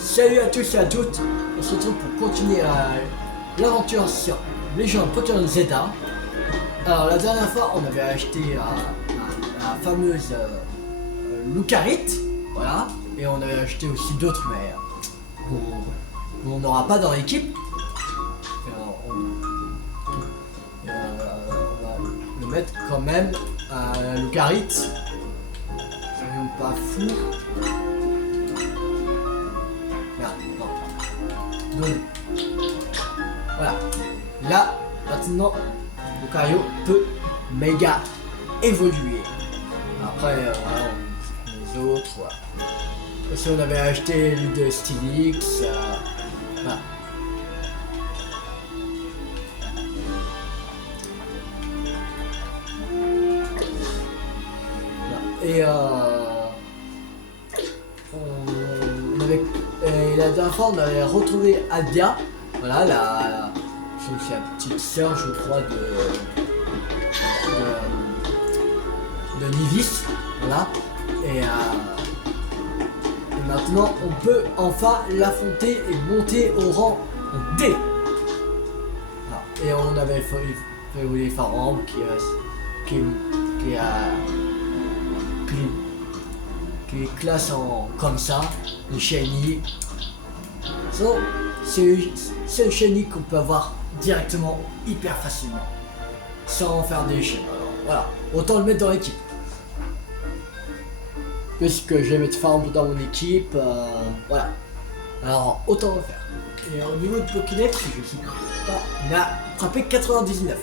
Salut à tous et à toutes, on se retrouve pour continuer l'aventure sur Légion Pokémon Zelda. Alors la dernière fois on avait acheté la fameuse Lucarit, voilà, et on avait acheté aussi d'autres mais on n'aura pas dans l'équipe. On va le mettre quand même à la Lucarit, soyons pas fous. Voilà, là maintenant Lucario peut méga évoluer. Après voilà, les autres, voilà. Aussi on avait acheté lui de Stylix, voilà. Et on avait, et la dernière fois on avait retrouvé Albia, voilà c'est la petite sœur je crois de Nivis, voilà, et maintenant on peut enfin l'affronter et monter au rang D. Voilà. Et on avait fait les Farambe qui classe en comme ça, les shiny. So, c'est le shiny qu'on peut avoir directement hyper facilement sans faire des chaînes. Alors voilà, autant le mettre dans l'équipe. Puisque je vais mettre Farambe dans mon équipe, voilà. Alors autant le faire. Et au niveau de Pokédex, je sais pas, on a attrapé 99.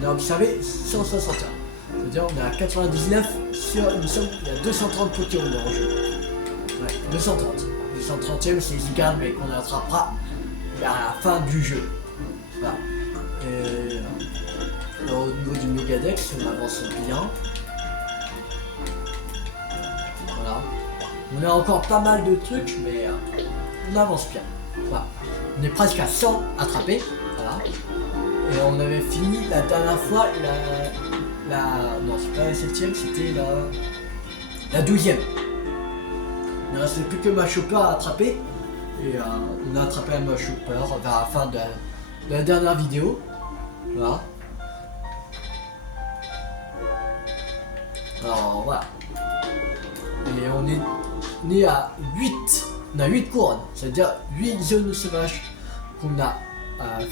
On a observé 161. C'est-à-dire on est à 99 sur, il me semble qu'il y a 230 Pokémon dans le jeu. Ouais, 230. 230ème c'est Zygarde mais qu'on attrapera vers la fin du jeu. Voilà. Et au niveau du Megadex, on avance bien. Voilà. On a encore pas mal de trucs mais on avance bien. Voilà. On est presque à 100 attrapés. Voilà. Et on avait fini la dernière fois non, c'est pas la 7ème, c'était la 12ème. Il ne restait plus que Machopper à attraper. Et on a attrapé un Machopper vers la fin de la dernière vidéo. Voilà. Alors voilà. Et on est né à 8. On a 8 couronnes, c'est-à-dire 8 zones sauvages qu'on a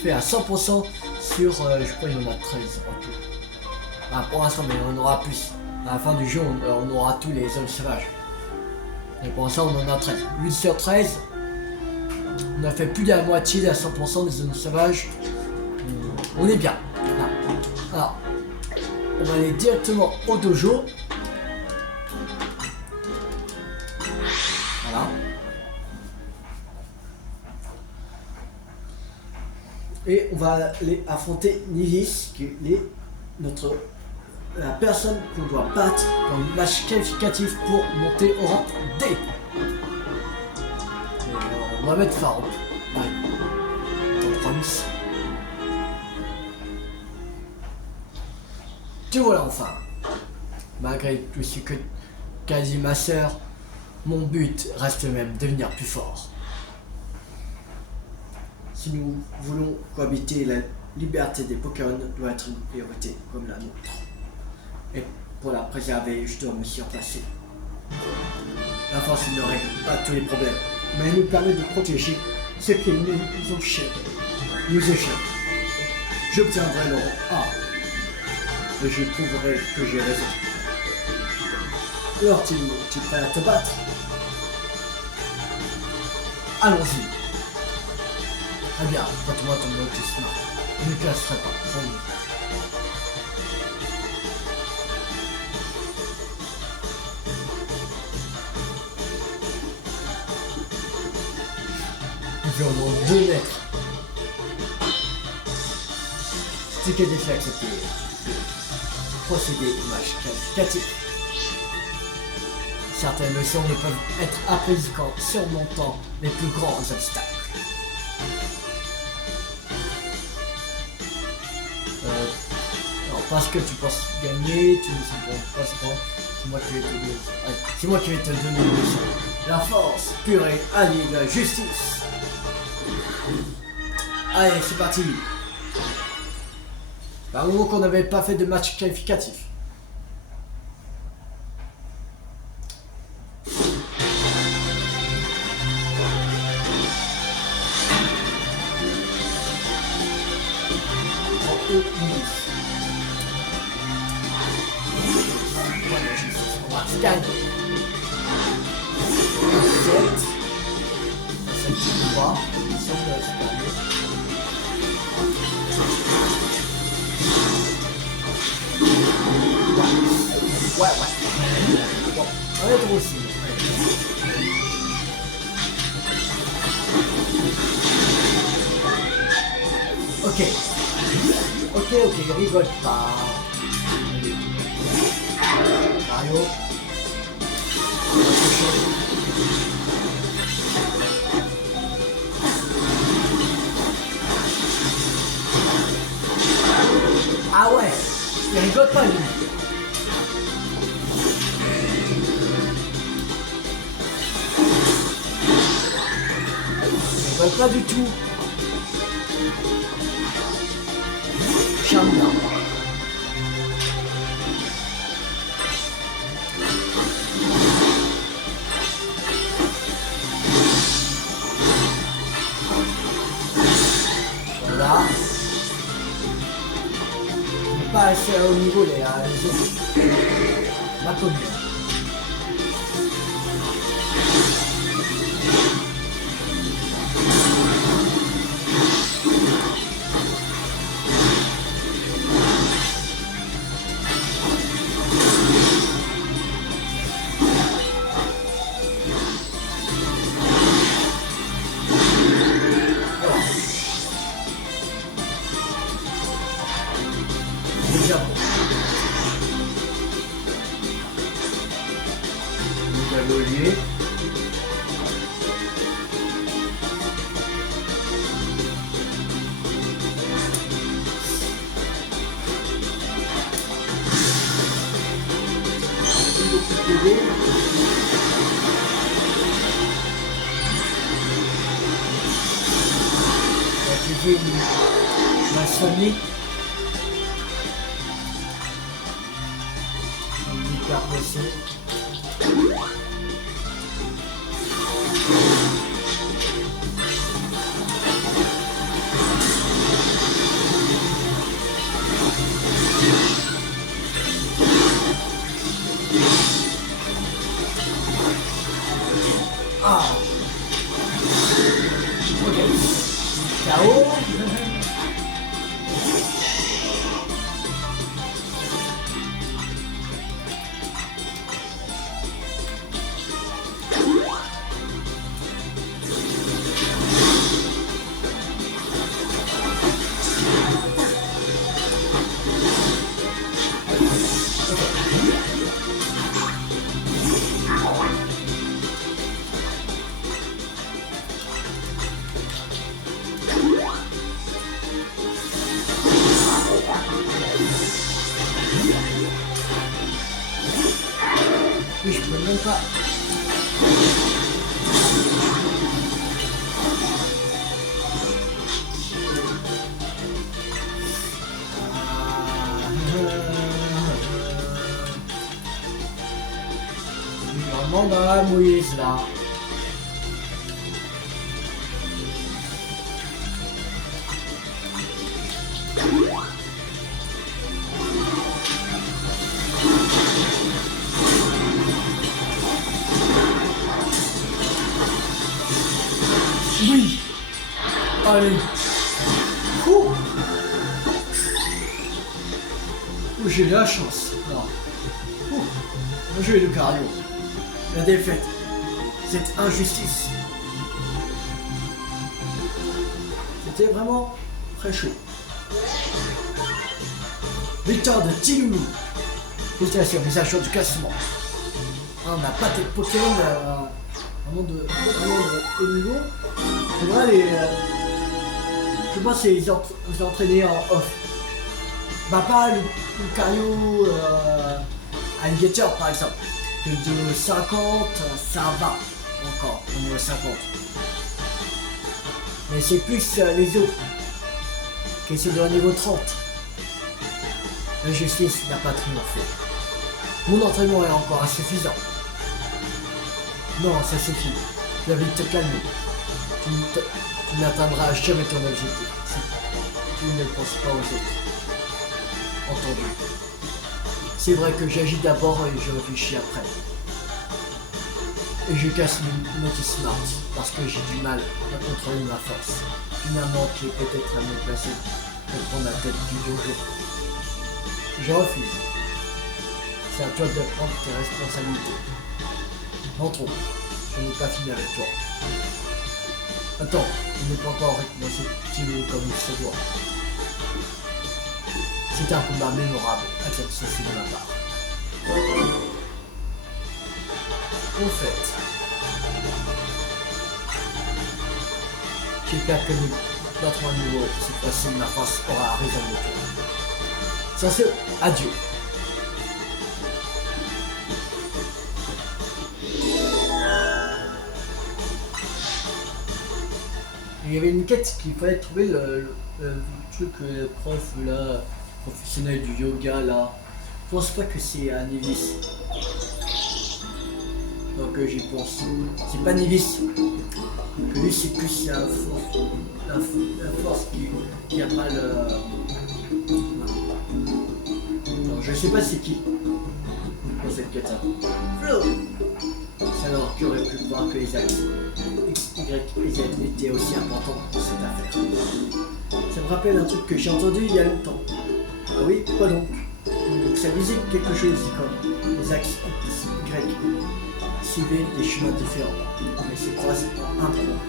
fait à 100% sur, je crois qu'il y en a 13 en tout. Pour l'instant, mais on aura plus. À la fin du jeu, on aura tous les zones sauvages. Et pour l'instant, on en a 13. 8 sur 13. On a fait plus de la moitié à 100% des zones sauvages. On est bien. Voilà. Alors, on va aller directement au dojo. Voilà. Et on va aller affronter Nivis, qui est la personne qu'on doit battre dans le match qualificatif pour monter au rang D. Et on va mettre Farambe. Ouais. On promise. Te voilà enfin. Malgré tout ce que quasi ma sœur, mon but reste même devenir plus fort. Si nous voulons cohabiter, la liberté des Pokémon doit être une priorité comme la nôtre. Et pour la préserver, je dois me surpasser. La force ne règle pas tous les problèmes, mais elle nous permet de protéger ce qui nous échappe. J'obtiendrai le rang A et je prouverai que j'ai raison. Alors, tu es prêt à te battre? Allons-y. Eh bien, prête-moi ton lotissement. Je ne casserai pas, promis. Il fait au moins 2 mètres. C'est quel défi accepté. Procéder au match qualificatif. Certaines leçons ne peuvent être apprises qu'en surmontant les plus grands obstacles. Alors, parce que tu penses gagner, tu ne sais pas, c'est moi qui vais te donner. C'est moi qui vais te donner une leçon. la force pure et alliée de la justice. Allez, c'est parti. C'est un moment qu'on n'avait pas fait de match qualificatif. On va se gagner. 7 3, si on peut se gagner. Ouais. Bon, on va être aussi. Ok, rigole pas. Mario. Ah ouais, il rigole pas lui. Il rigole pas du tout. Charmant. Voilà. Pas assez au niveau les autres. Pas connu. Déjà bon. Nous allons lier. J'ai ma Sonic. Hyper pressé. Ah. Ok. KO. Oui, je peux même pas. Vraiment dans la mouise là. Oui. Allez. Ouh. Ouh, j'ai de la chance. Non. Ouh. Moi j'ai eu le cardio. La défaite. Cette injustice. C'était vraiment très chaud. Victoire de Tilou. Félicitations, mise à jour du classement. Ah, on n'a pas de Pokémon vraiment de haut niveau. C'est vrai, je pense qu'ils ont entraîné en off. Bah pas le Lucario Alligator par exemple. De 50, ça va. encore au niveau 50. Mais c'est plus les autres qui sont au niveau 30. La justice n'a pas triomphé. Mon entraînement est encore insuffisant. Non, ça suffit. Tu vas vite te calmer. Tu n'atteindras jamais ton objectif si tu ne penses pas aux autres. Entendu. C'est vrai que j'agis d'abord et je réfléchis après. Et je casse une notice smart parce que j'ai du mal à contrôler ma force. Finalement, qui est peut-être à me placer pour prendre la tête du dojo. Je refuse. C'est à toi de prendre tes responsabilités. Entrons. Je n'ai pas fini avec toi. Attends, il n'est pas encore récompensé comme il se doit. C'est un combat mémorable, accepte ceci de ma part. Au fait, j'espère que nous battrons à nouveau et cette fois-ci ma force aura raison de tout. Sur ce, adieu. Il y avait une quête qu'il fallait trouver le truc, le prof là, professionnel du yoga là. Je pense pas que c'est à Nivis. Donc j'y pense. C'est pas Nivis. Que lui c'est plus la force qui a pas le. Non, je sais pas c'est qui pour cette quête là. Flo. C'est alors qui aurait pu croire que les axes X, Y et Z étaient aussi importants pour cette affaire. Ça me rappelle un truc que j'ai entendu il y a longtemps. Ah oui, quoi donc? Donc ça disait quelque chose comme les axes X, Y suivaient des chemins différents, mais se croisent en un point.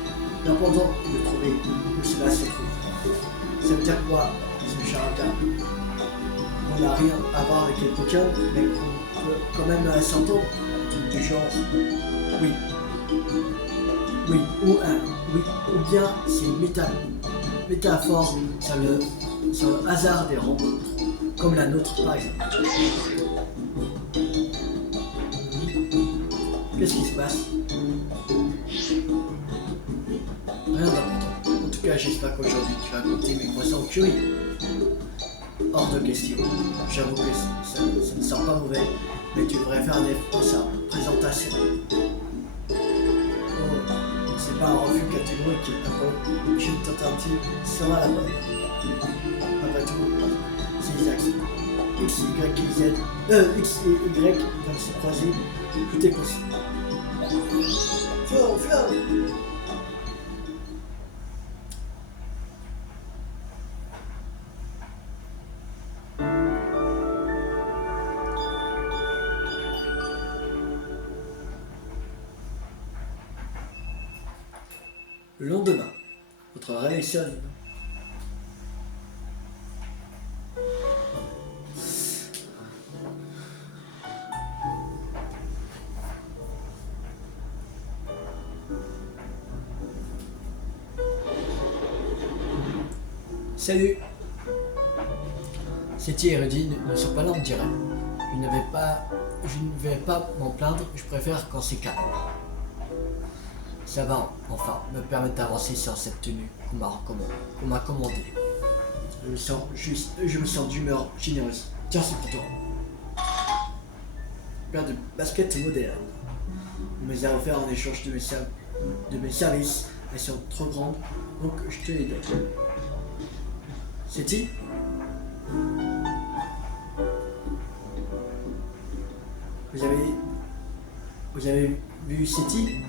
L'important est de trouver où cela se trouve. Ça veut dire quoi, ce charlatan? On n'a rien à voir avec les Pokémon, mais on peut quand même s'entendre du genre oui, oui, ou bien c'est une métaphore sur le hasard des rencontres, comme la nôtre par exemple. Qu'est-ce qui se passe? Rien d'important. En tout cas, j'espère qu'aujourd'hui tu vas goûter mes poissons au curry. Hors de question. J'avoue que ça ne sent pas mauvais, mais tu devrais faire un effort pour sa présentation. C'est pas un refus catégorique, après une tentative sera la bonne. Après tout, c'est les axes X, Y et Z, X et Y peuvent se croiser, tout est possible. Flow. Le lendemain, votre réveil sonne. Salut. C'était et Rudy ne sont pas là, on dirait. Je ne vais pas m'en plaindre, je préfère quand c'est calme. Ça va, enfin, me permettre d'avancer sur cette tenue qu'on m'a commandée. Je me sens d'humeur généreuse. Tiens, c'est pour toi. Paire de baskets modernes. On me les a offert en échange de mes services. Elles sont trop grandes, donc je te les donne. C'est-il? Vous avez vu City?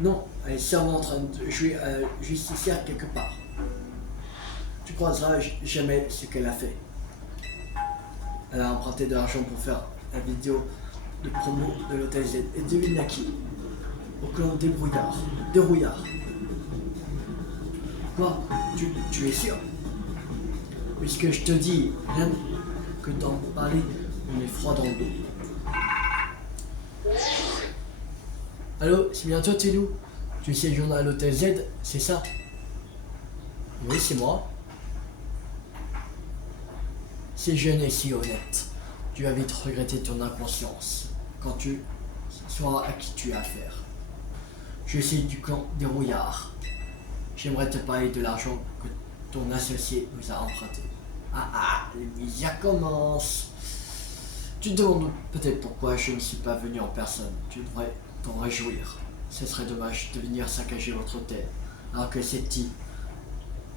Non, elle est sûrement en train de jouer à justicière quelque part. Tu croiseras jamais ce qu'elle a fait. Elle a emprunté de l'argent pour faire la vidéo de promo de l'hôtel Z. Et devine à qui? Au clan Dérouillard. Quoi? Tu es sûr? Puisque je te dis, rien que d'en parler, on est froid dans le dos. Allô, c'est bien toi, Télou? Tu séjournes à l'hôtel Z, c'est ça? Oui, c'est moi. C'est jeune et si honnête. Tu vas vite regretter ton inconscience quand tu sauras à qui tu as affaire. Je suis du clan des rouillards. J'aimerais te parler de l'argent que ton associé nous a emprunté. Les misères commencent. Tu te demandes peut-être pourquoi je ne suis pas venu en personne. Tu devrais t'en réjouir. Ce serait dommage de venir saccager votre hôtel, alors que c'est dit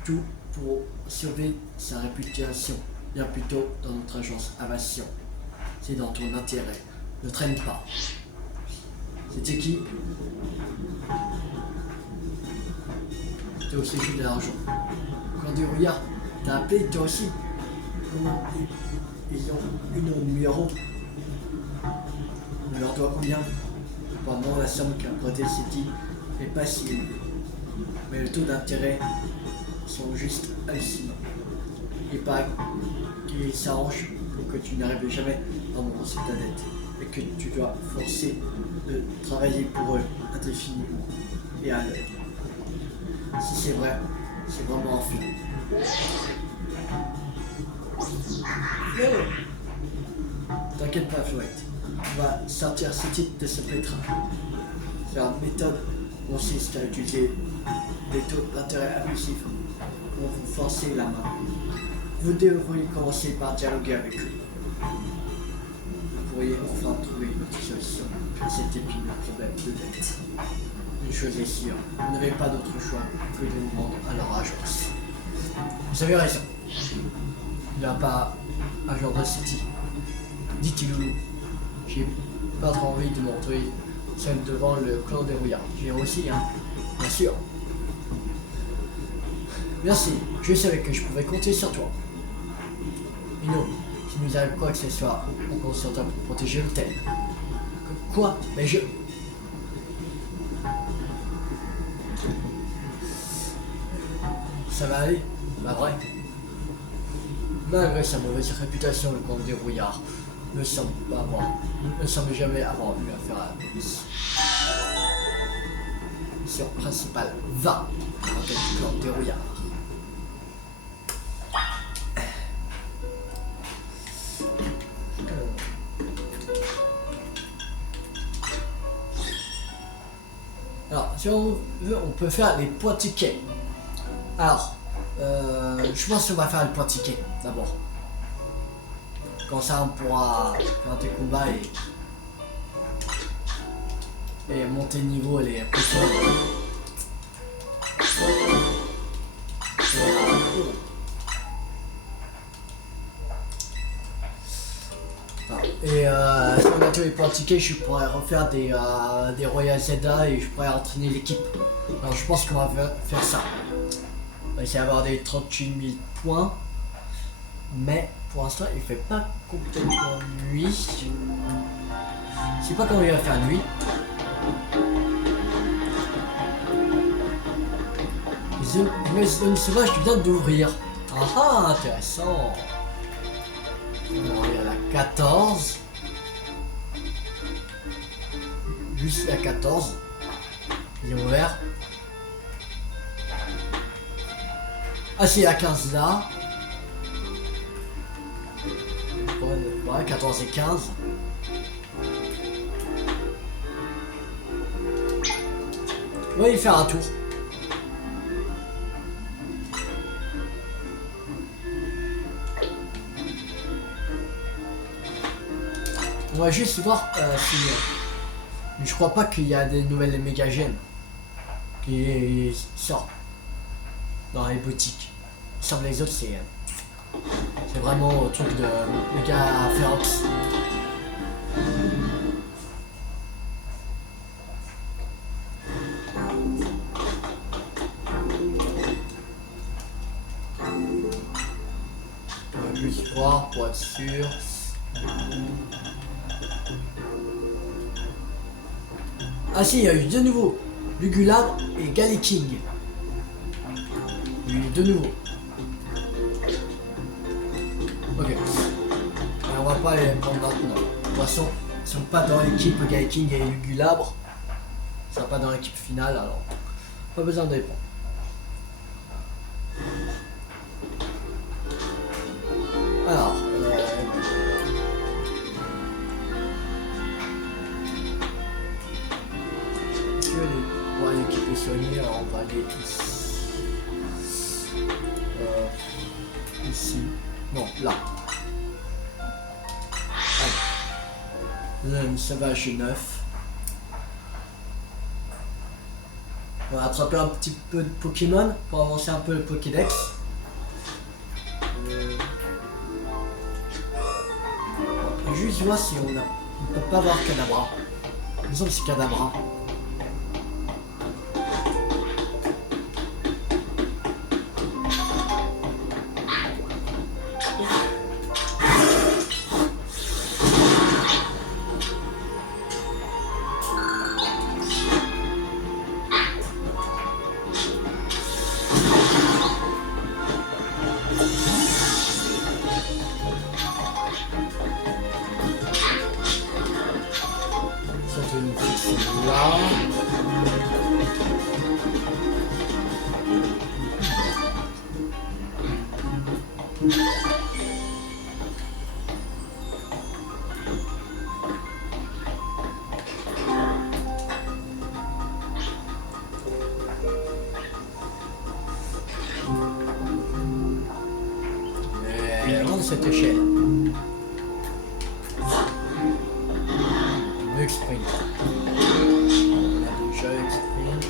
tout pour sauver sa réputation, bien plutôt dans notre agence Avation. C'est dans ton intérêt. Ne traîne pas. C'était qui? C'était au sujet de l'argent. Quand du rouillard t'as appelé toi aussi? Comment ils ont eu nos numéros? On leur doit combien? Apparemment la somme qu'a prêté City est pas si élevée. Mais le taux d'intérêt sont juste hallucinants. Il paraît qu'ils s'arrangent pour que tu n'arrives jamais à rembourser ta dette et que tu dois forcer de travailler pour eux indéfiniment et à l'heure. Si c'est vrai, c'est vraiment un film. T'inquiète pas, Floyd. On va sortir ce type de ce pétrin. Leur méthode consiste à utiliser des taux d'intérêt abusifs pour vous forcer la main. Vous devriez commencer par dialoguer avec eux. Vous pourriez enfin trouver une solution à cet épineux problème de dette. Une chose est sûre, vous n'avez pas d'autre choix que de vous rendre à leur agence. Vous avez raison. Il n'y a pas un genre de City. Dit-il Loulou. J'ai pas trop envie de me retrouver seul devant le clan des rouillards. J'ai aussi, hein. Bien sûr. Merci, je savais que je pouvais compter sur toi. Ino, si nous arrive quoi que ce soit, on compte sur toi pour protéger l'hôtel. Quoi? Mais je... Ça va aller? Bah vrai. Malgré sa mauvaise réputation, le clan des rouillards ne semble jamais avoir eu affaire à la police. Mission principale 20, avec le clan des rouillards. Alors, si on veut, on peut faire les points tickets. Alors, je pense qu'on va faire les points tickets d'abord. Comme ça, on pourra faire des combats et monter de niveau les potions. Et si on a tous les points tickets, je pourrais refaire des Royal Zelda et je pourrais entraîner l'équipe. Alors je pense qu'on va faire ça. On va essayer d'avoir des 38 000 points. Mais pour l'instant, il fait pas complètement nuit. Je sais pas comment il va faire nuit. Une zone sauvage vient d'ouvrir. Ah, intéressant. Alors, il y a la 14. Juste la 14. Il est ouvert. Ah, c'est la 15 là. Ouais, 14 et 15. On va y faire un tour. On va juste voir si... Mais je crois pas qu'il y a des nouvelles méga gènes qui sortent dans les boutiques. Sans les autres, c'est vraiment un truc de méga férox. On va juste voir pour être sûr. Ah si, il y a eu de nouveau Lugulabre et Galliking. Il y a eu de nouveau. Ok. Alors, on va pas les prendre maintenant. De toute façon, ils sont pas dans l'équipe Galliking et Lugulabre. Ils sont pas dans l'équipe finale, alors pas besoin de les prendre. Alors, voir l'équipe est soignée, alors on va aller ici. Ici. Non, là. Allez. Sauvage 9. On va attraper un petit peu de Pokémon pour avancer un peu le Pokédex. Juste voir si on ne peut pas voir Kadabra. Il me semble que c'est Kadabra. Cette échelle. Le sprint. On a déjà le sprint.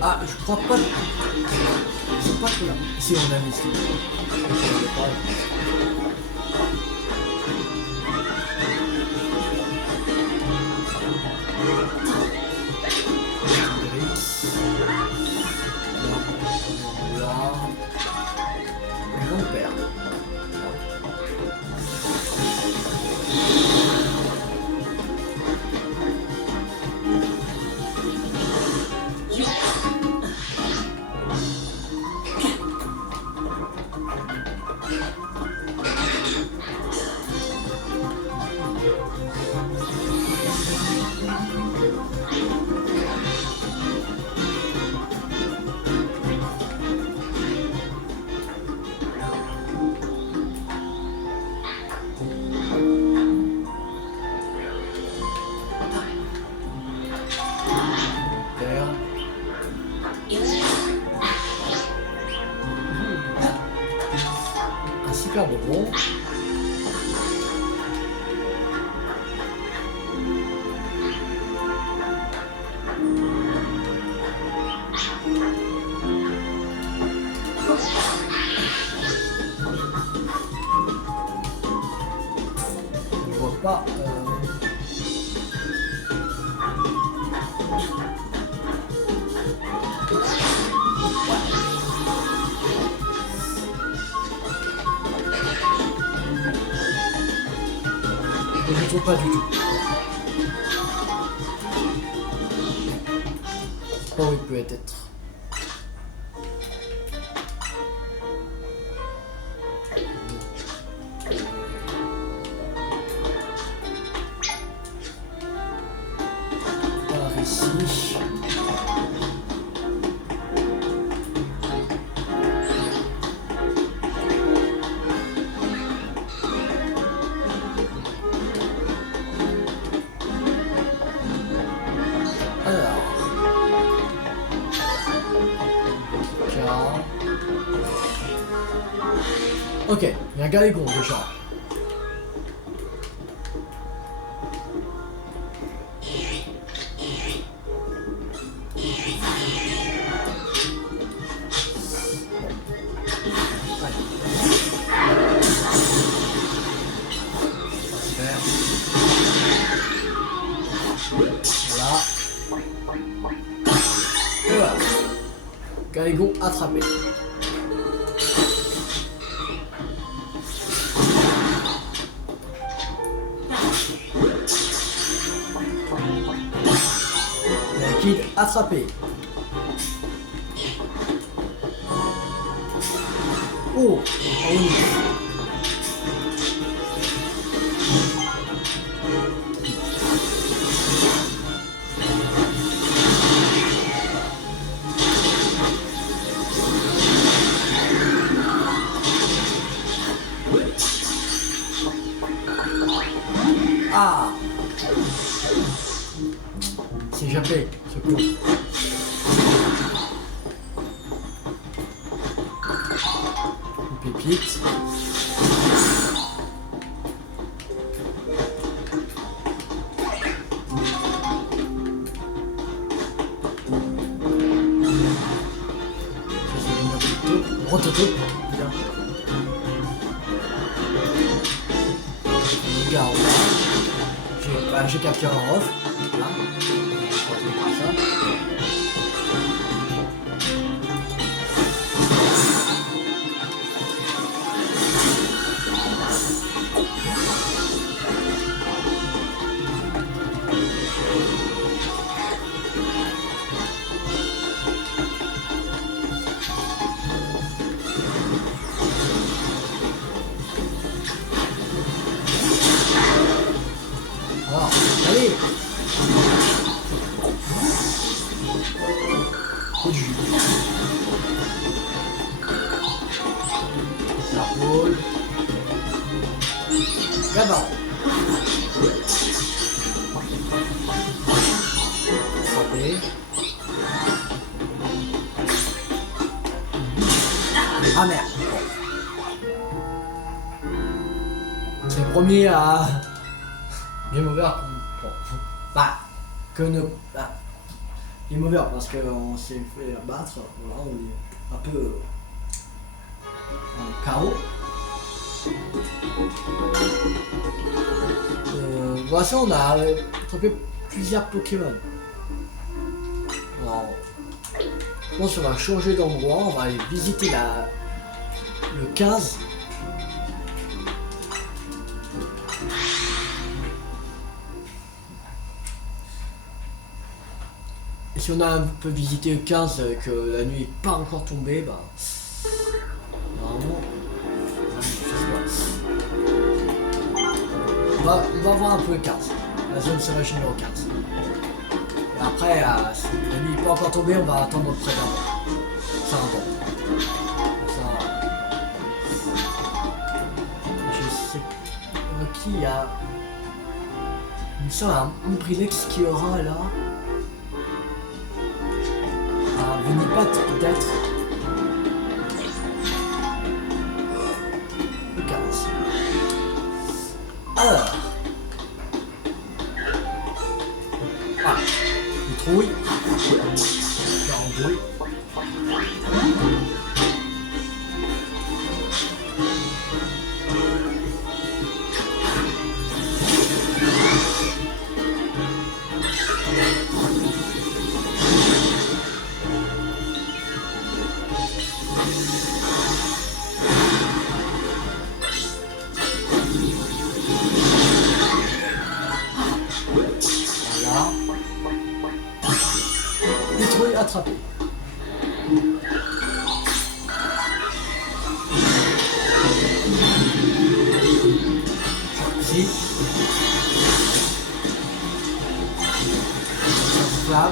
Ah, je crois pas. C'est pas que là. Si on a mis ici. Super bonbon. Je vois pas. Je ne trouve pas du tout. Je sais pas où il peut être. Par ici. Ok, il y a un Galégon déjà. Voilà. Et voilà. Galégon attrapé. Kid attrapé. Oh, oui. Ah! C'est échappé, ce con. Une pépite. Rototo. Bien. Regarde. J'ai capturé un off. Là. On va faire ça. Alors, allez. Coup de jus. La boule. Là-bas. Frapper. Ah merde. C'est le premier à... Game over. Bon. Bah, que ne... Bah, game over parce qu'on s'est fait battre. Voilà, on est un peu... en KO. Voici, on a attrapé plusieurs Pokémon. Alors, je pense qu'on va changer d'endroit, on va aller visiter le 15. Et si on a un peu visité le 15, que la nuit n'est pas encore tombée, bah... Normalement... On va voir un peu le 15. La zone sauvage numéro 15. Et après, si la nuit n'est pas encore tombée, on va attendre notre prédateur. Ça va bon. Ça... Je sais qui il y a... Il me semble un Ombrilex qui aura là... Venipat peut-être. Le 15. Alors. Ah. Une trouille. 42. Attrapé. Si. Là.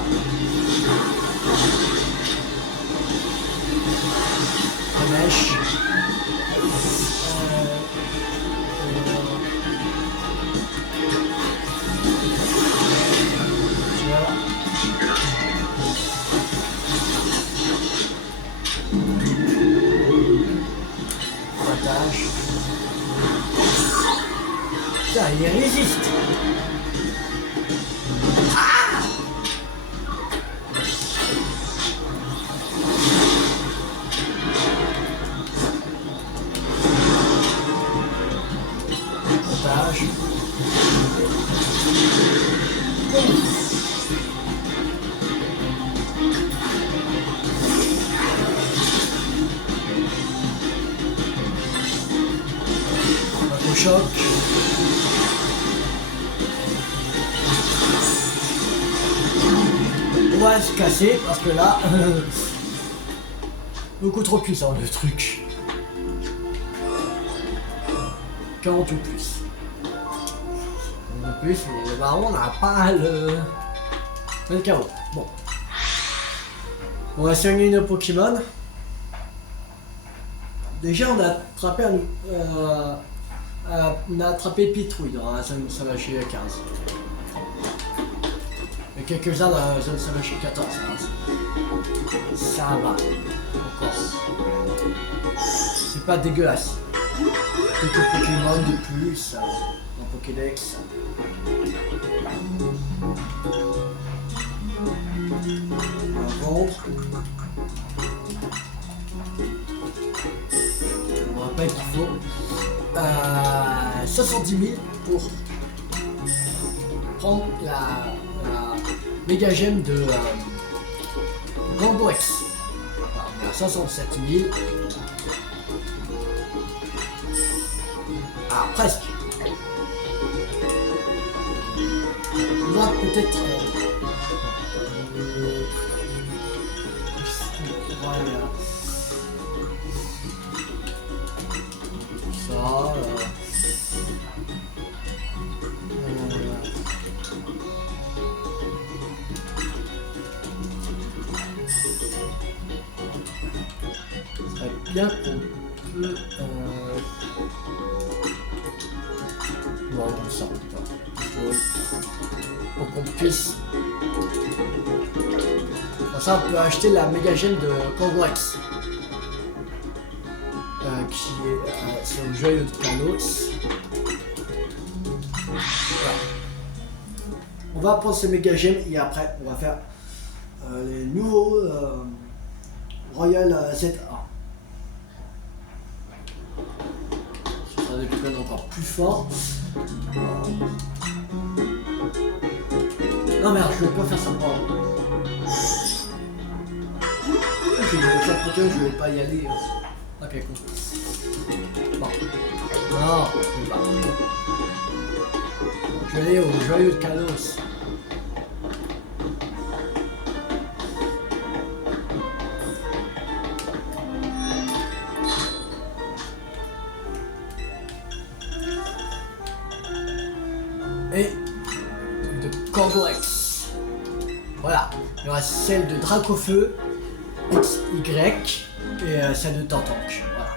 Mèche. Putain, il résiste. Ah, otage. Choc. On va se casser parce que là, beaucoup trop puissant le truc. 40 ou plus. De plus, le baron n'a pas le KO. Bon. On va soigner nos Pokémon. Déjà, on a attrapé On a attrapé Pitrouille dans la zone sauvagée 15. Et quelques-uns dans la zone sauvagée 14. Ça va. Encore. C'est pas dégueulasse. Quelques Pokémon de plus dans Pokédex. On va vendre. On rappelle qu'il faut 70 000 pour prendre la méga gemme de Gangorex. On a 67 000. Ah, presque. On va peut-être... ça... bien qu'on peut bon, ça pour qu'on puisse comme ça on peut acheter la méga gemme de Congorex qui est sur le joyau de Kalos. Voilà. On va prendre ces méga gemmes et après on va faire les nouveaux Royal ZA. Des Pokémon encore plus forts. Non merde, je vais pas faire ça. Je vais pas y aller. Ok, cool. Bon. Non, je vais pas. Je vais aller au joyau de Kalos. Et de Cordorex. Voilà. Il y aura celle de Dracofeu, XY et celle de Tantank. Voilà.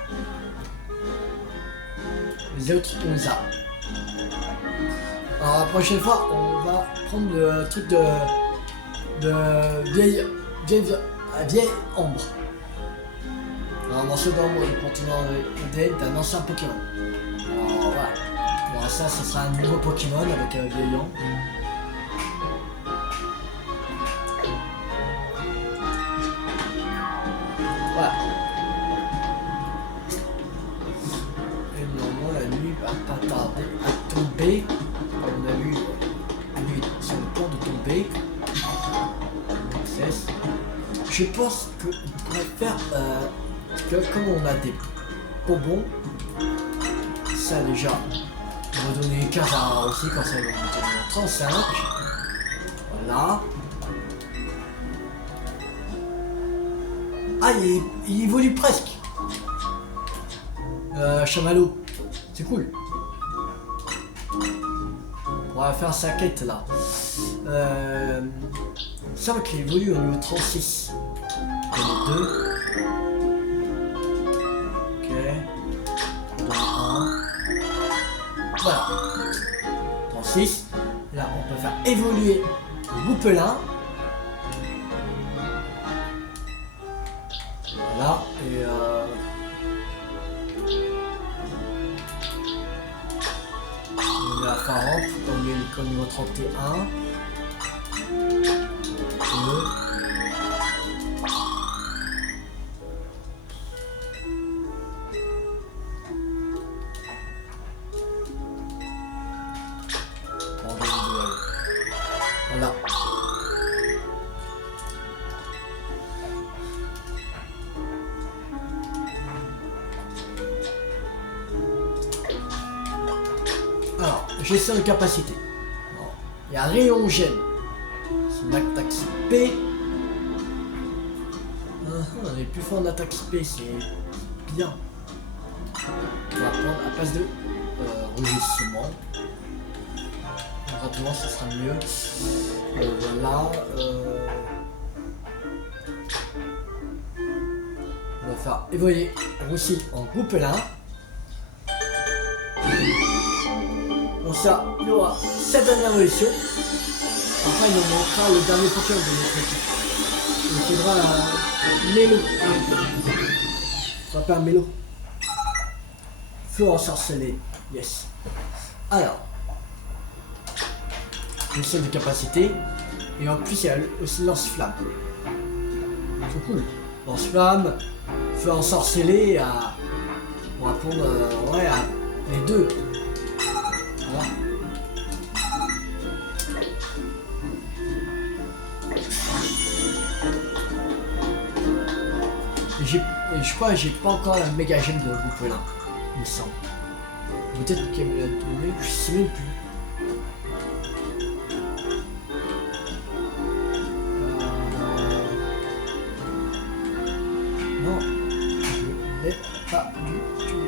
Les autres, on les a. Alors la prochaine fois, on va prendre le truc de vieille ombre. Un morceau d'ombre du continent d'un ancien Pokémon. Alors voilà. Alors ça sera un nouveau Pokémon avec vieille ombre. Voilà. Et normalement la nuit va pas tarder à tomber. On a vu la nuit sur le point de tomber. Je pense qu'on pourrait faire que comme on a des bonbons, ça déjà on va donner 15 à aussi quand ça va donner 35. Voilà. Ah, il évolue presque. Chamallow, c'est cool. On va faire sa quête là. Il semble qu'il évolue au niveau 36. Il y en a 2. Ok. On donne 1. Voilà. 36. Là, on peut faire évoluer le Goupelin. Voilà. Et on est à 40. On est au niveau 31. 2. Voilà. Alors, gestion de capacité. Il y a rayon gène. C'est une attaque P. On est plus fort en attaque P, c'est bien. On va prendre à place de rugissement. Rapidement, ça sera mieux. Voilà. On va faire évoluer Roussi en Goupelin. Bon ça, il y aura cette dernière évolution. Après il nous manquera le dernier Pokémon de notre équipe. Il faudra Mélo. Ça s'appelle un Mélo. Feu ensorcelé. Yes. Alors. Une seule de capacité. Et en plus il y a aussi lance-flamme. C'est cool. Lance-flamme. Feu ensorcelé à. On va prendre ouais, à les deux. Voilà. Je crois que j'ai pas encore la méga gemme de Goupelin, il me semble. Peut-être qu'elle me l'a donné, je sais même plus. Non, je l'ai pas du tout.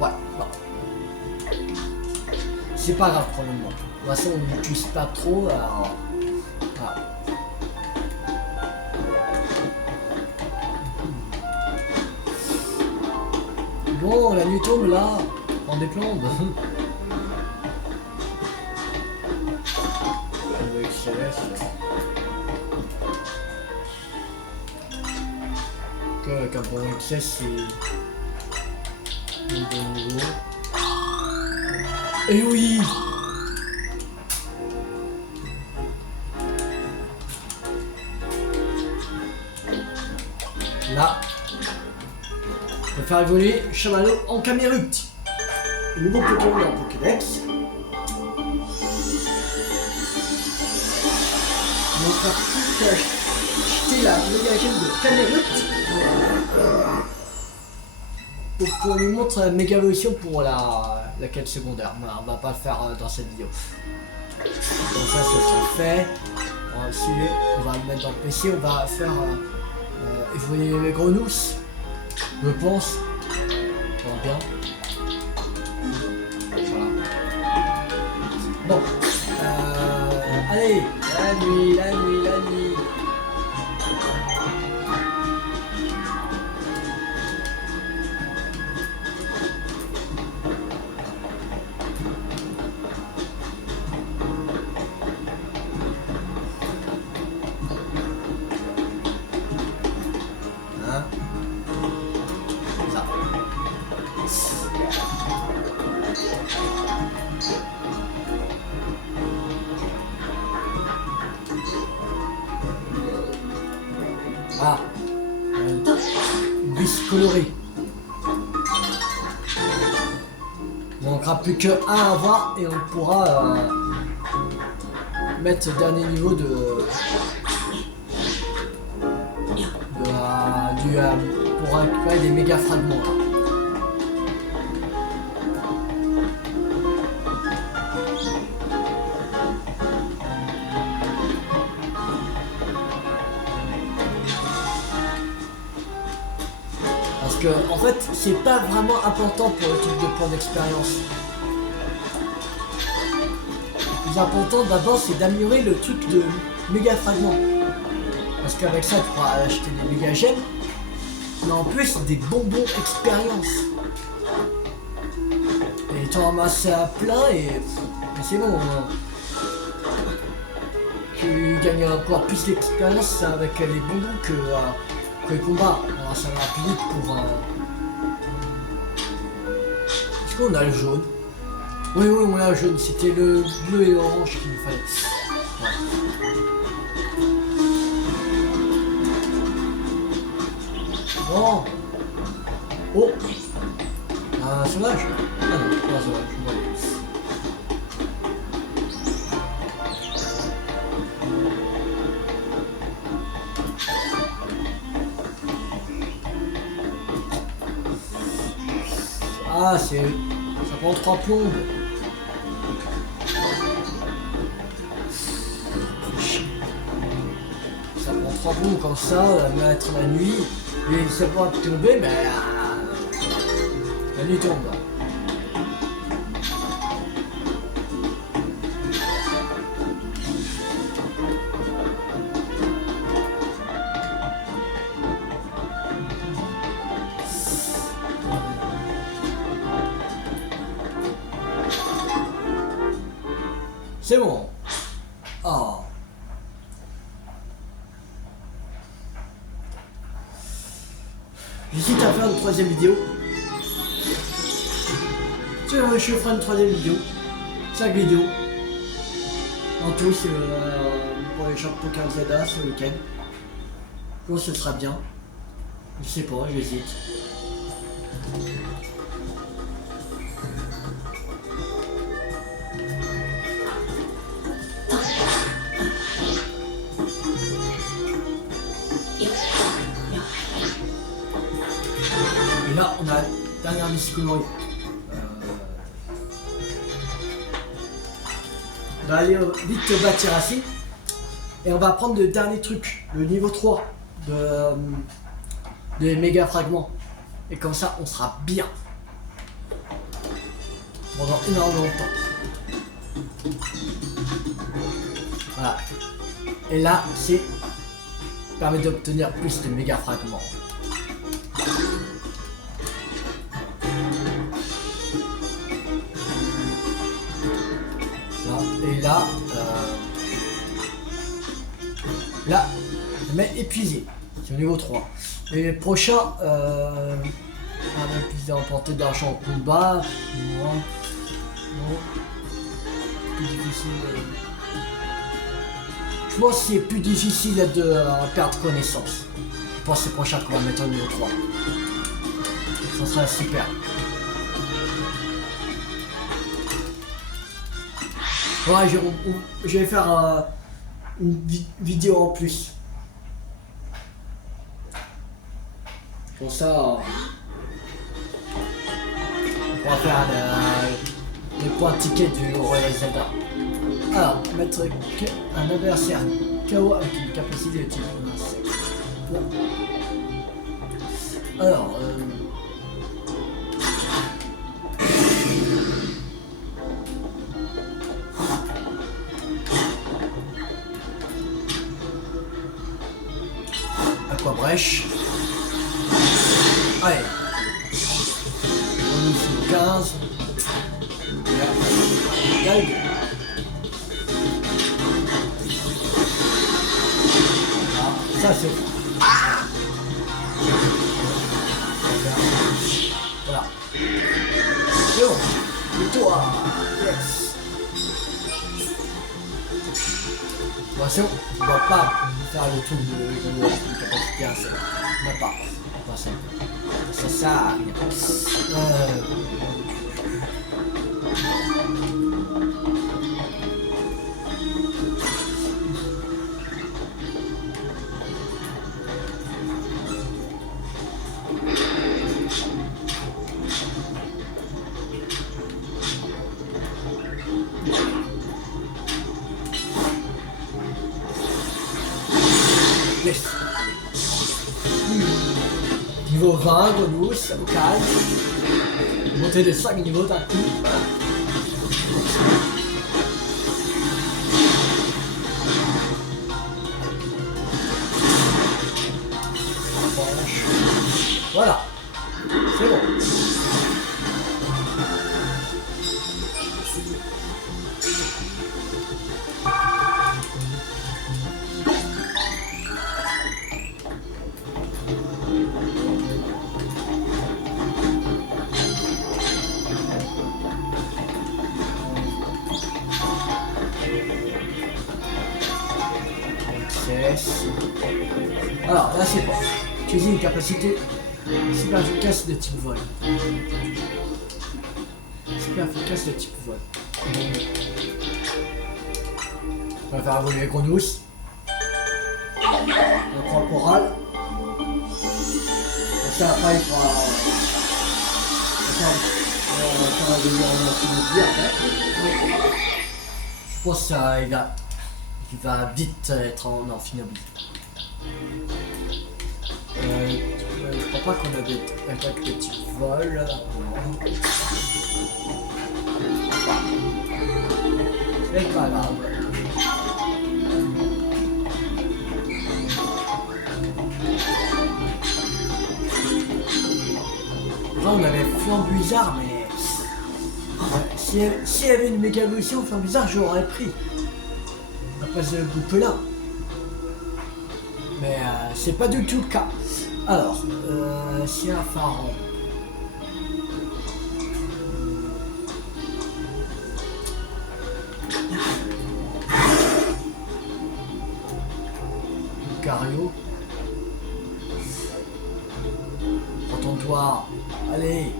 Ouais, non. C'est pas grave pour le moment. De toute façon, on n'utilise pas trop, alors. Voilà. Bon, la nuit tombe là, en déplombe. Avec Céleste. Avec un bon excès, c'est un bon niveau. Et oui! Là. On va faire évoluer Chamallow en Camerupt. Nouveau Pokémon dans Pokédex. On va faire plus qu'acheter la méga gemme de Camerupt. Pour qu'on lui montre la méga évolution pour la quête secondaire. Mais on va pas le faire dans cette vidéo. Donc ça sera fait. Ensuite, on va le mettre dans le PC. On va faire évoluer les grenouilles. Je pense. Ça va bien. Voilà. Bon. Allez, la nuit, la nuit, la nuit. Hein? Ça. Ah, bus coloré. Il ne manquera plus que un à avoir et on pourra mettre le dernier niveau pour récupérer des méga fragments. Là. Parce que en fait c'est pas vraiment important pour le truc de points d'expérience. Le plus important d'abord c'est d'améliorer le truc de méga fragments. Parce qu'avec ça tu pourras acheter des méga gemmes. Mais en plus des bonbons expérience. Et tu en ramasses à plein et c'est bon. Tu gagnes encore plus d'expérience avec les bonbons que les combats. Alors ça va plus vite pour... Est-ce qu'on a le jaune? Oui, oui, on a le jaune. C'était le bleu et l'orange qu'il nous fallait. Ouais. Bon. Oh. Un sauvage. Ah non, pas un sauvage. Ah, c'est... ça prend 3 plombes. Ça prend 3 plombes comme ça, mettre la nuit. Et ça va tomber, mais... la nuit tombe. C'est bon. Oh. J'hésite à faire une troisième vidéo. Je ferai une troisième vidéo. 5 vidéos. En tout, c'est pour les champs de Poker Zelda ce week-end. Je pense que ce sera bien. Je sais pas, j'hésite. Et là, on a la dernière mysticologie. On va aller vite bâtir assis. Et on va prendre le dernier truc, le niveau 3 des méga fragments. Et comme ça, on sera bien. Pendant énormément de temps. Voilà. Et là, c'est permet d'obtenir plus de méga fragments. Et là, je mets épuisé. C'est au niveau 3. Et les prochains, un peu plus d'emporter d'argent au combat. Non. Plus difficile. Je pense que c'est plus difficile de perdre connaissance. Je pense que c'est le prochain qu'on va mettre au niveau 3. Ça sera super. Ouais, je vais faire une vidéo en plus. Pour ça, on pourra faire les points tickets du Royal Zelda. Alors, mettre un adversaire KO avec une capacité de type insecte. Bon. Alors, Aquabrèche. Allez. On est sur 15. Gagne. Ça c'est. Voilà. C'est bon. Victoire. Yes. Bon, c'est bon. On va pas faire le tour de capacité à ça. On va pas. Ça sert à rien. Yes. Niveau 20, Grenouille, ça me calme. Monter les 5 niveaux d'un coup. Voilà. C'est bon. Alors là c'est bon. Utiliser une capacité super efficace de type vol. Super efficace de type vol. On va faire évoluer Grenouille. Le corporal. Ça après il pourra faire évoluer en affinité après. Je pense qu'il va vite être en amphinobie. Je crois pas qu'on a des attaques de type vol. Non. C'est pas grave. Là on avait flambuisard mais Si il y avait une méga évolution, enfin bizarre, j'aurais pris. Après ce groupe là. Mais c'est pas du tout le cas. Alors, si un pharaon. Lucario. Retourne-toi. Allez.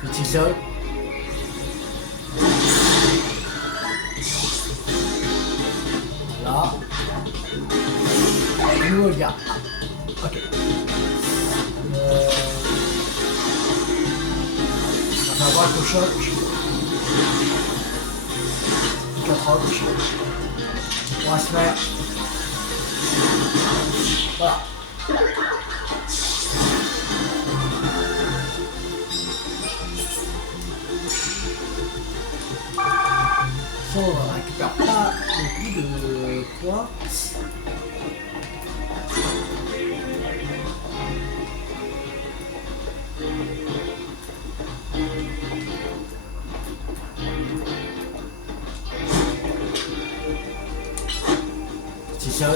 Petit sol. Là. Nouveau gars. Ok. On va voir le choc. 4 rocs. On va se faire. Voilà. Ça, on récupère pas beaucoup de points. C'est ça.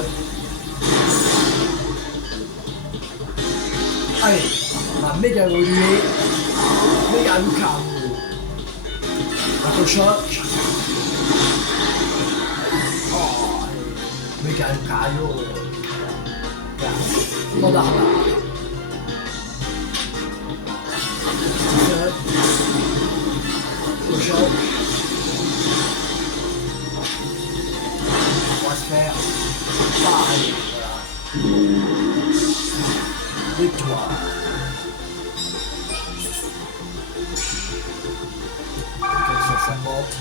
Allez, on va méga évoluer. Méga Lucario. Un choc. Oh, méga Lucario. Mandarma. Au choc. On va se faire. Pareil, voilà. Victoire. Ça monte.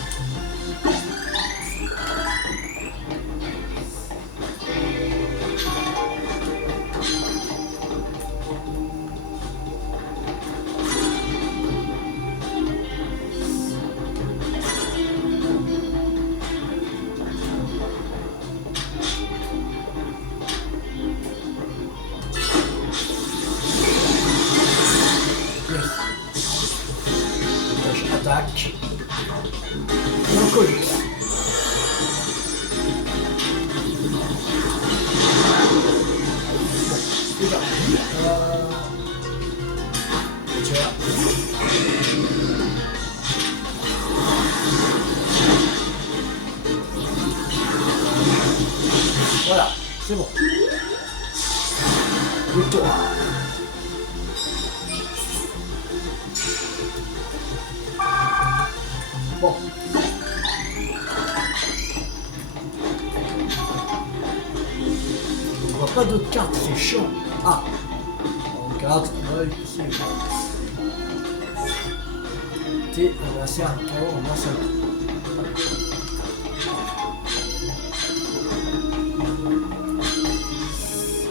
Attaque. Broncolux. Déjà. Tiens. Voilà, c'est bon. Victoire. Bon. On voit pas d'autres cartes, c'est chaud. Ah. On regarde, ici. T'es adversaire KO en un seul coup.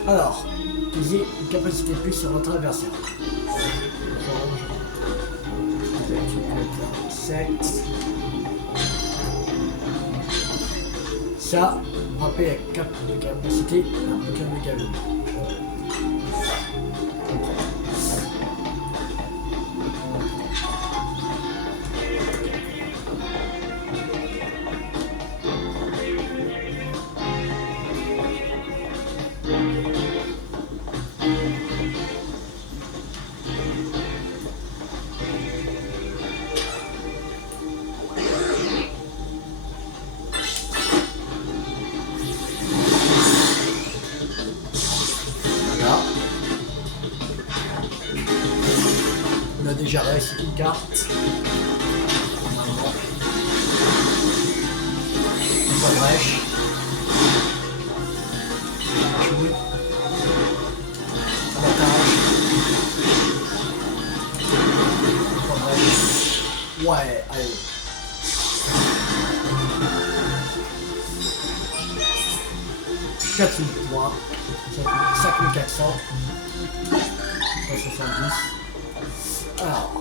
Alors, utilisez une capacité plus sur votre adversaire. Insecte. Ça, frapper avec capacité un peu comme méga. On a déjà réussi une carte. Normalement. On va brèche. Jouer. Avantage. On va brèche. Ouais, allez. $4 000 points. 5400. 170. Alors,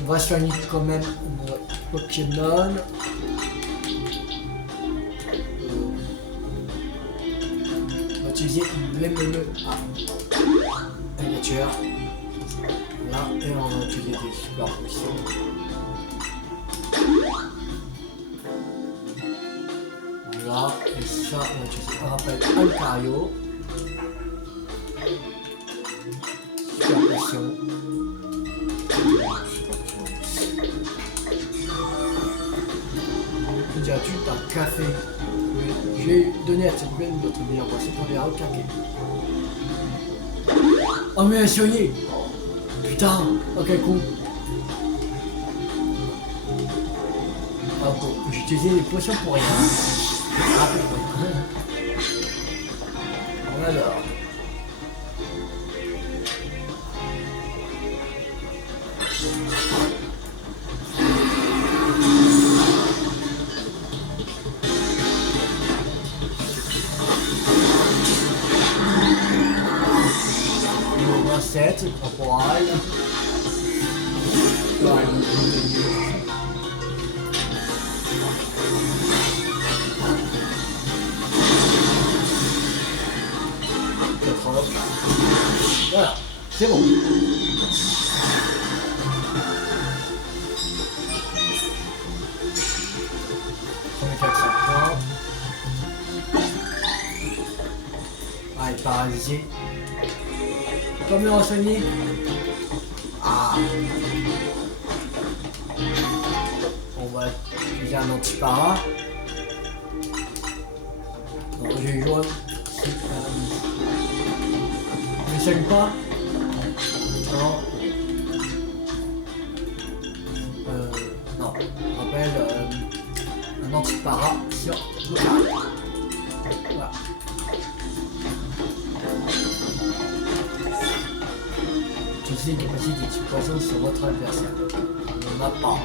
on va soigner quand même nos Pokémon. utiliser les menus à nature. Là, et on va utiliser des super potions. Voilà, et ça, on va utiliser un rappel Alcario. Super potion. Dis-tu un café. J'ai donné à cette nouvelle notre meilleure boisson pour les recaquer. Oh mais un sionnier. Putain, oh quel con. Ah bon, j'ai utilisé les potions pour rien. Ah pour rien. Alors. Recette corporelle. Voilà, c'est bon. Premier 400 points. Allez, paralysé. Pas me renseigner. Ah. On va utiliser un anti-para. Non, j'ai jaune. Ne saigne pas. Non. Non. On rappelle un anti-para sur le carré. Voilà. Utilisez une capacité de type poison sur votre adversaire. On n'en a pas.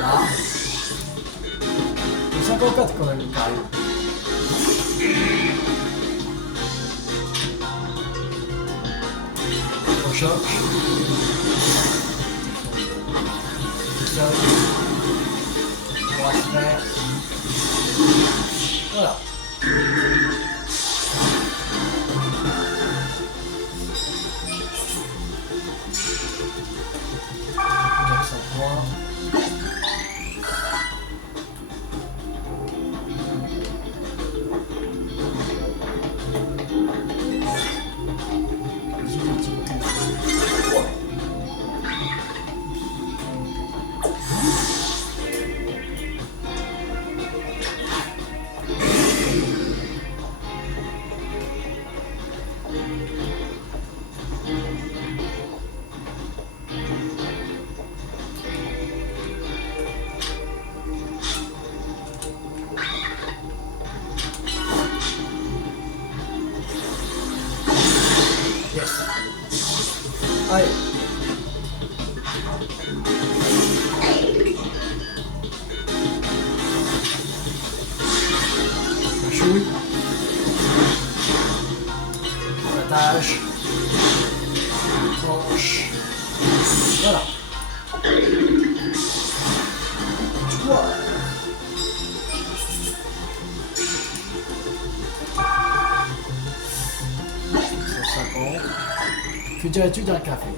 Là. 54 quand même, carré. On choc. Ça. On va se faire. Voilà. Allez. Chouille. Attache. Tranche. Voilà. Tu vois. Que dirais-tu d'un café?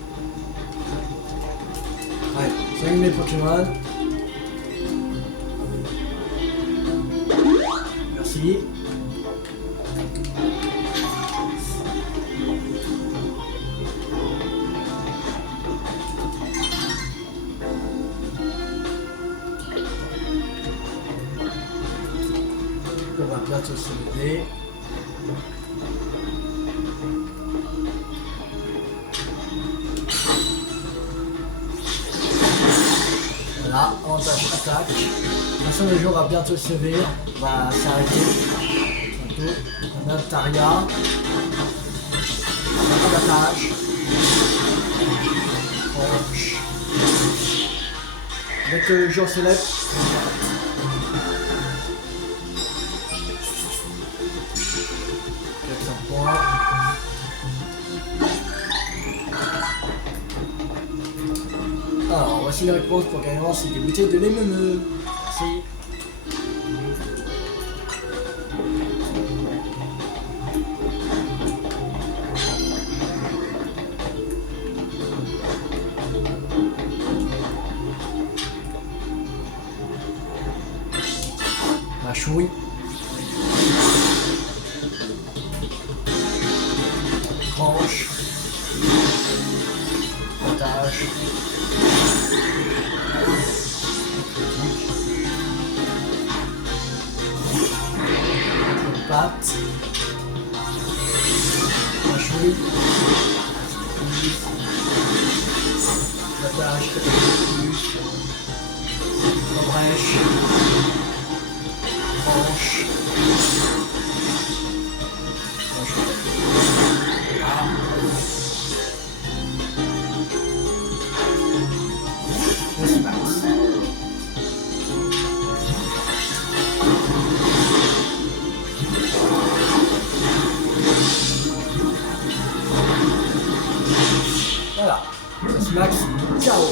Ouais, salut mes Pokémon. Merci. On va bientôt se lever. Voilà, avantage attaque. De toute façon, le jeu va bientôt se lever. On va s'arrêter. Bientôt. On a Taria. Avantage. Tranche. Avec le jour célèbre. 400 points. Alors, voici les réponses pour gagner c'est des bouteilles de lait Memeux. Merci. Ma chouille. Tranche. Potage. Pâte. Ma chouille. Potage. Brèche. Tranche. Voilà, Max, ciao.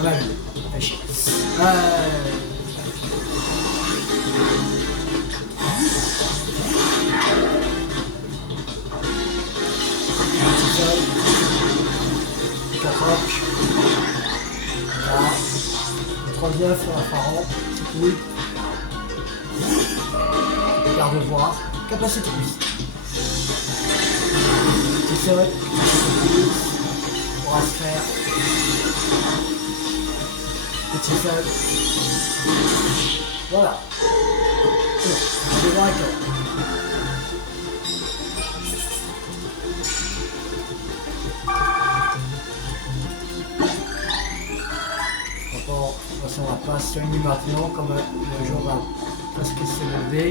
Ouais, fais chier. Carotte. Voilà. Le 39 Pharaon, c'est cool. Garde-voir. Capacité plus. Petit sol. On va se faire. Petit sol. Voilà. On va voir avec toi. On va pas soigner maintenant comme le jour va presque se lever.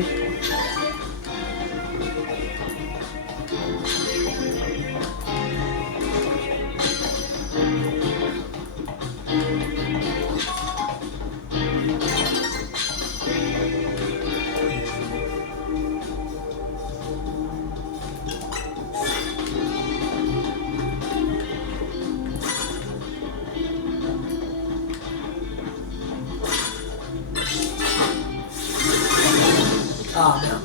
Ah merde.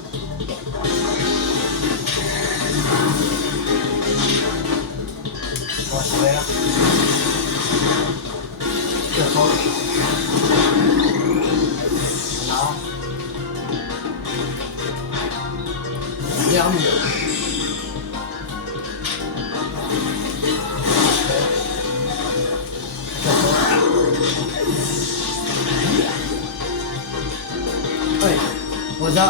On va se faire. Carotte. Voilà. Vermillon. Allez, Rosa.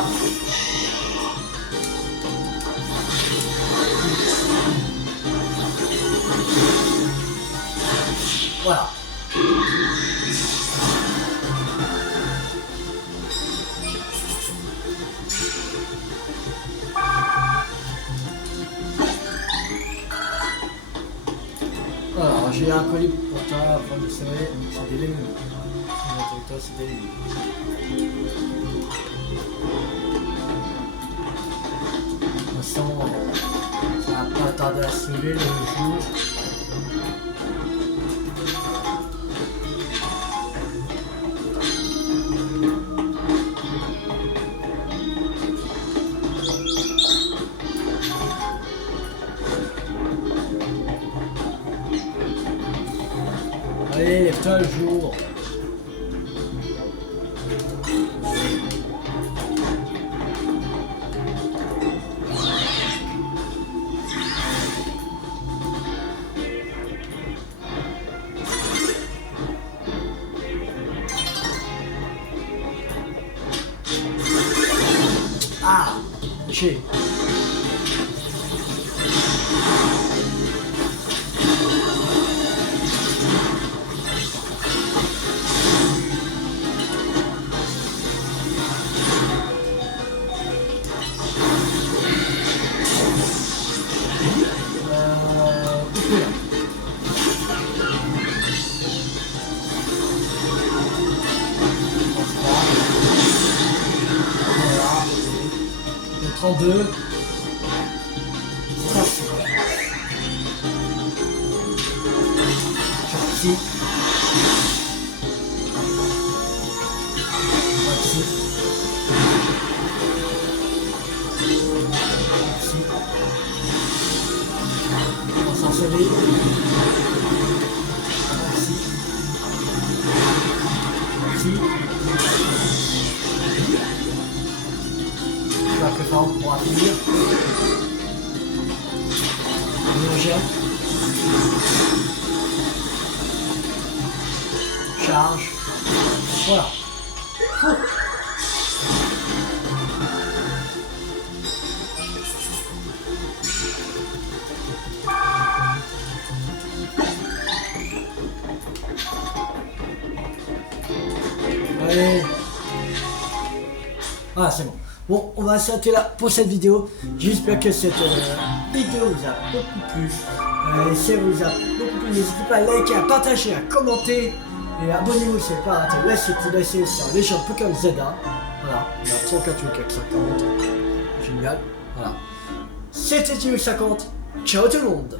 Voilà. Alors, j'ai un colis pour toi afin de serrer, c'est des légumes. C'est des légumes. De toute façon, ça va pas tarder à se lever le jour. Allez, lève-toi le jour. Ah, chier. 32. Ça, c'est bon. Ici. 26. Ici. On va s'en serrer. Ici. Ici. Je vais plus fort pour finir. Charge. Voilà. Allez. Ah, c'est bon. Bon, on va s'arrêter là pour cette vidéo. J'espère que cette vidéo vous a beaucoup plu. Si elle vous a beaucoup plu, n'hésitez pas à liker, à partager, à commenter. Et abonnez-vous si ce n'est pas raté. Laissez sur les champs Pokémon Zelda. Voilà, il y a 34 avec 50. Génial. Voilà. C'était Tio 50. Ciao tout le monde.